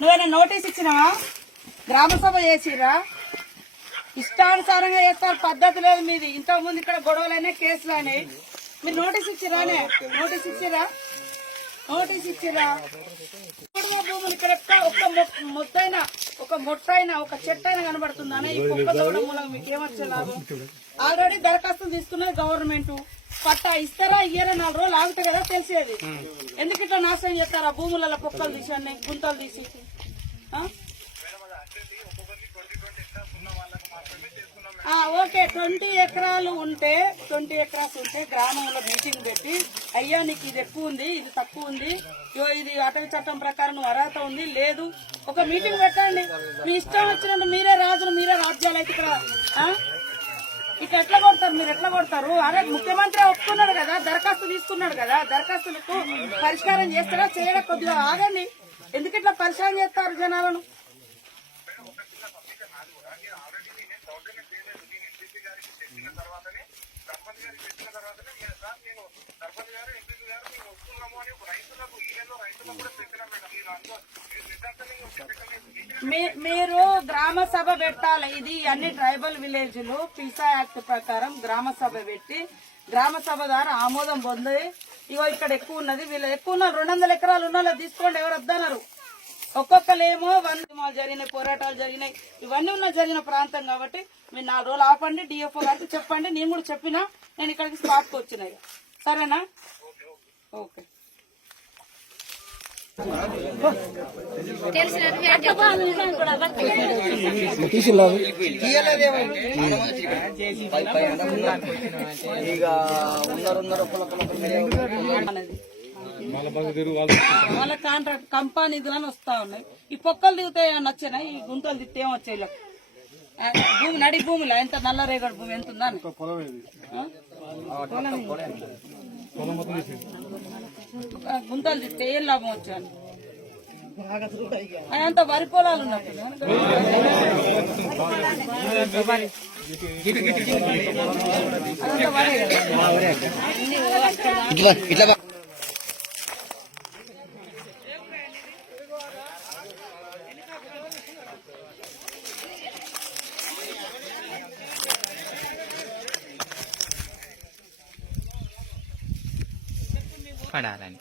నువ్వేనా నోటీస్ ఇచ్చినావా? గ్రామ సభ చేసిరా ఇష్టానుసారంగా చేస్తారు పద్ధతి లేదు మీది. ఇంతకు ముందు ఇక్కడ గొడవలనే కేసులనే మీరు నోటీస్ ఇచ్చిరానే నోటీస్ ఇచ్చిరా నోటీస్ ఇచ్చిరా కుటుంబ భూములు ఇక్కడ ఎక్క ఒక మొత్తైన ఒక మొట్టైన ఒక చెట్టు అయినా కనబడుతుందా ఈ కుక్క తోడ మూలం మీకు ఏమొచ్చే ఆల్రెడీ దరఖాస్తు తీసుకున్నది గవర్నమెంట్ పట్టా ఇస్తారా ఇయ్యారా నాలుగు రోజులు ఆగుతాయి కదా తెలిసేది. ఎందుకు ఇట్లా నాశనం చేస్తారా? భూములలో కుక్కలు తీసి అన్ని గుంతలు తీసి. ఓకే ట్వంటీ ఎకరాలు ఉంటే ట్వంటీ ఎకరాస్ ఉంటే గ్రామంలో మీటింగ్ పెట్టి అయ్యా నీకు ఇది ఎక్కువ ఉంది ఇది తక్కువ ఉంది ఇగో ఇది అటవీ చట్టం ప్రకారం నువ్వు అర్హత ఉంది లేదు. ఒక మీటింగ్ పెట్టండి. మీ ఇష్టం వచ్చినట్టు మీరే రాజులు మీరే రాజ్యాలు అయితే ఇక్కడ ఇక ఎట్లా కొడతారు? మీరు ఎట్లా కొడతారు? అరే ముఖ్యమంత్రి ఒప్పుకున్నాడు కదా దరఖాస్తు తీసుకున్నాడు కదా దరఖాస్తులకు పరిష్కారం చేస్తారా చేయడం కొద్దిగా ఆగండి. ఎందుకు ఇట్లా పరిష్కారం చేస్తారు జనాలను? మీ- మీరు గ్రామ సభ పెట్టాలి. ఇది అన్ని ట్రైబల్ విలేజ్లు పిసా యాక్ట్ ప్రకారం గ్రామ సభ పెట్టి గ్రామ సభ ద్వారా ఆమోదం పొంది ఇగో ఇక్కడ ఎక్కువ ఉన్నది. వీళ్ళు ఎక్కువ ఉన్నారు రెండు వందల ఎకరాలు ఉన్న తీసుకోండి ఎవరు వద్దన్నారు? ఒక్కొక్కలేమో వంద జరిగిన జరిగినాయి పోరాటాలు జరిగినాయి. ఇవన్నీ ఉన్న జరిగిన ప్రాంతం కాబట్టి మీరు నాలుగు రోజులు ఆపండి డిఎఫ్ఓ గారికి చెప్పండి. నేను కూడా చెప్పినా నేను ఇక్కడికి స్పాట్కి వచ్చినాయి సరేనా? ఓకే. ಈಗ ఇక పొల వాళ్ళ కాంట్రాక్ట్ కంపెనీ నిధులని వస్తా ఉన్నాయి. ఈ పొక్కలు దిగుతాయి అని వచ్చినాయి ఈ గుంతలు దిగితే ఏం వచ్చాయి భూమి నడి భూమిలో? ఎంత నల్ల రేగడి భూమి ఎంత ఉందా అని? గుంతలు దిగితే ఏం లాభం వచ్చాను అంత వరి పొలాలు ఉన్నట్టు పడాలని.